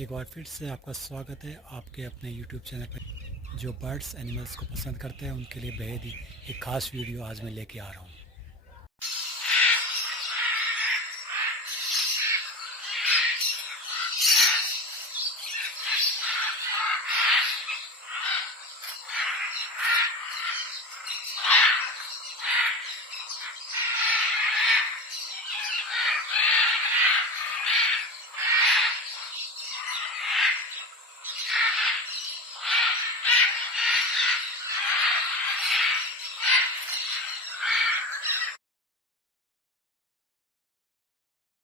एक बार फिर से आपका स्वागत है आपके अपने यूट्यूब चैनल पर। जो बर्ड्स एनिमल्स को पसंद करते हैं उनके लिए बेहद ही एक ख़ास वीडियो आज मैं लेके आ रहा हूँ।